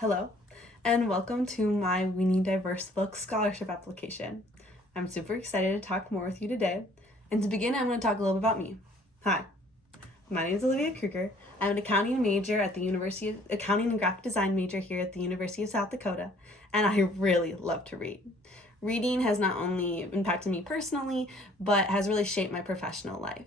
Hello, and welcome to my We Need Diverse Books scholarship application. I'm super excited to talk more with you today. And to begin, I'm going to talk a little bit about me. Hi, my name is Olivia Kruger. I'm an accounting major at the accounting and graphic design major here at the University of South Dakota, and I really love to read. Reading has not only impacted me personally, but has really shaped my professional life.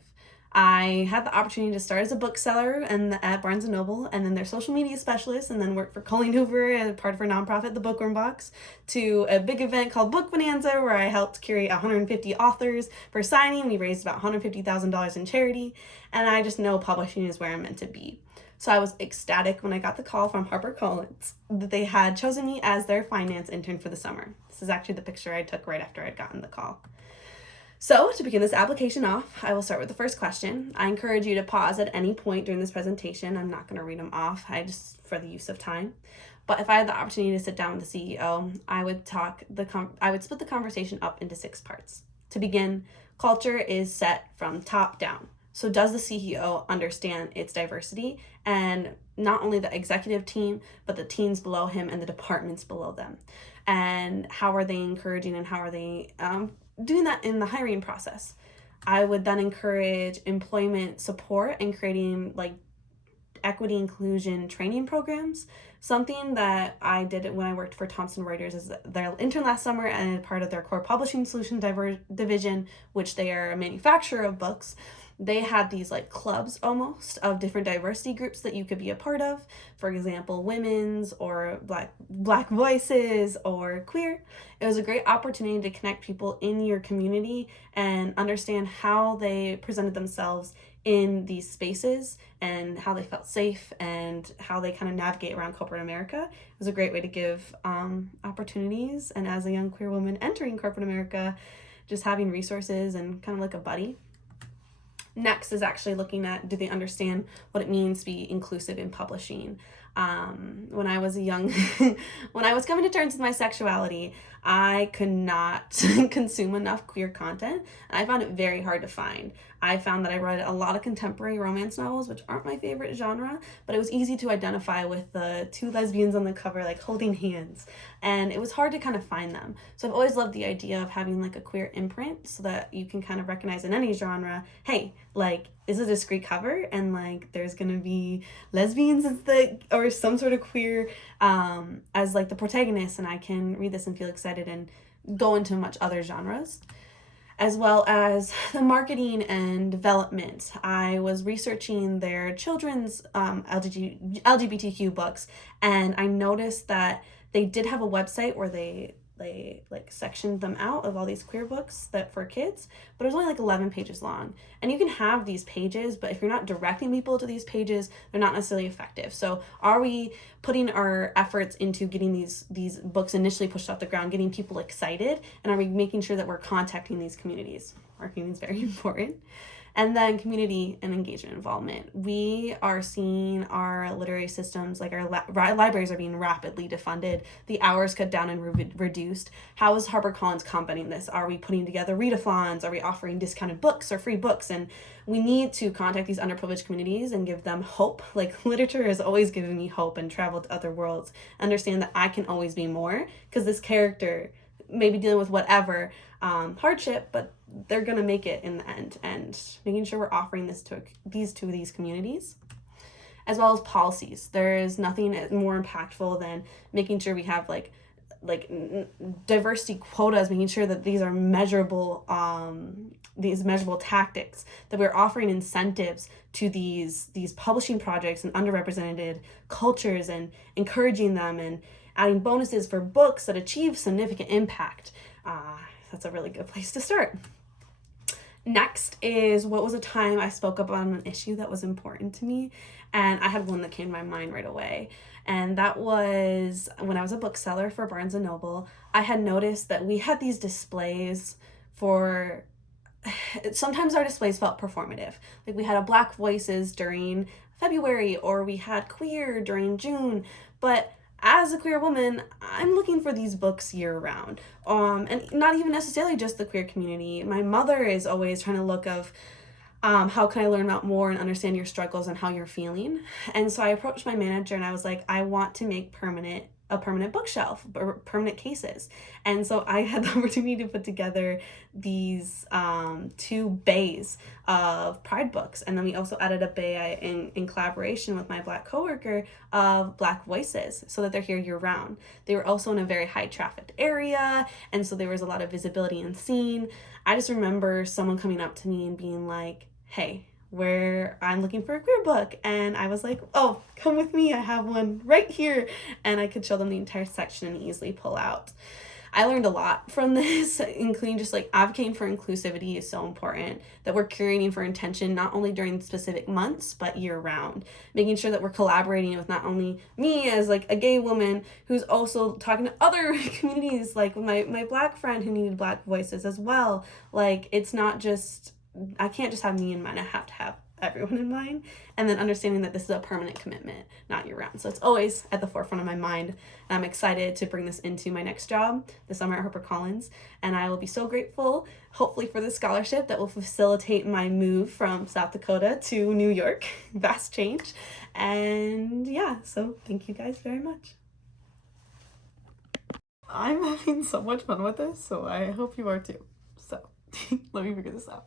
I had the opportunity to start as a bookseller at Barnes & Noble, and then their social media specialist, and then work for Colleen Hoover as part of her nonprofit, The Bookworm Box, to a big event called Book Bonanza, where I helped curate 150 authors for signing. We raised about $150,000 in charity, and I just know publishing is where I'm meant to be. So I was ecstatic when I got the call from HarperCollins that they had chosen me as their finance intern for the summer. This is actually the picture I took right after I'd gotten the call. So to begin this application off, I will start with the first question. I encourage you to pause at any point during this presentation. I'm not going to read them off, for the use of time. But if I had the opportunity to sit down with the CEO, I would split the conversation up into 6 parts. To begin, culture is set from top down. So does the CEO understand its diversity, and not only the executive team, but the teams below him and the departments below them? And how are they encouraging and how are they doing that in the hiring process? I would then encourage employment support and creating equity inclusion training programs. Something that I did when I worked for Thomson Reuters is their intern last summer and part of their core publishing solution division, which they are a manufacturer of books. They had these clubs almost of different diversity groups that you could be a part of. For example, women's or black voices or queer. It was a great opportunity to connect people in your community and understand how they presented themselves in these spaces and how they felt safe and how they kind of navigate around corporate America. It was a great way to give opportunities, and as a young queer woman entering corporate America, just having resources and kind of like a buddy. Next is actually looking at, do they understand what it means to be inclusive in publishing? When I was when I was coming to terms with my sexuality, I could not consume enough queer content, and I found it very hard to find. I found that I read a lot of contemporary romance novels, which aren't my favorite genre, but it was easy to identify with the 2 lesbians on the cover, holding hands, and it was hard to kind of find them. So I've always loved the idea of having a queer imprint so that you can kind of recognize in any genre, hey, is a discreet cover and there's gonna be lesbians or some sort of queer as the protagonist, and I can read this and feel excited and go into much other genres. As well as the marketing and development. I was researching their children's LGBTQ books, and I noticed that they did have a website where they sectioned them out of all these queer books that for kids, but it was only 11 pages long. And you can have these pages, but if you're not directing people to these pages, they're not necessarily effective. So are we putting our efforts into getting these books initially pushed off the ground, getting people excited, and are we making sure that we're contacting these communities? Marketing is very important. And then community and engagement involvement. We are seeing our literary systems, our libraries are being rapidly defunded, the hours cut down and reduced. How is HarperCollins combating this? Are we putting together readathons? Are we offering discounted books or free books? And we need to contact these underprivileged communities and give them hope. Literature has always given me hope and traveled to other worlds. Understand that I can always be more, because this character may be dealing with whatever hardship, but they're gonna make it in the end, and making sure we're offering this to these communities. As well as policies. There is nothing more impactful than making sure we have diversity quotas, making sure that these are measurable tactics, that we're offering incentives to these publishing projects and underrepresented cultures and encouraging them and adding bonuses for books that achieve significant impact. That's a really good place to start. Next is, what was a time I spoke up on an issue that was important to me? And I had one that came to my mind right away. And that was when I was a bookseller for Barnes & Noble. I had noticed that we had these displays sometimes our displays felt performative. We had a Black Voices during February, or we had queer during June, but as a queer woman, I'm looking for these books year round. And not even necessarily just the queer community. My mother is always trying to look of How can I learn about more and understand your struggles and how you're feeling? And so I approached my manager and I was like, I want to make a permanent bookshelf, or permanent cases. And so I had the opportunity to put together these 2 bays of Pride books. And then we also added a bay in collaboration with my Black coworker of Black voices, so that they're here year round. They were also in a very high trafficked area, and so there was a lot of visibility and seen. I just remember someone coming up to me and being like, hey, I'm looking for a queer book. And I was like, oh, come with me, I have one right here. And I could show them the entire section and easily pull out. I learned a lot from this, including just like advocating for inclusivity is so important, that we're curating for intention, not only during specific months, but year round, making sure that we're collaborating with not only me as like a gay woman who's also talking to other communities, like my Black friend who needed Black voices as well. Like, it's not just, I can't just have me in mind, I have to have everyone in mind, and then understanding that this is a permanent commitment, not year round. So it's always at the forefront of my mind, and I'm excited to bring this into my next job this summer at HarperCollins, and I will be so grateful, hopefully, for this scholarship that will facilitate my move from South Dakota to New York. Vast change. And yeah, so thank you guys very much. I'm having so much fun with this, so I hope you are too. So let me figure this out.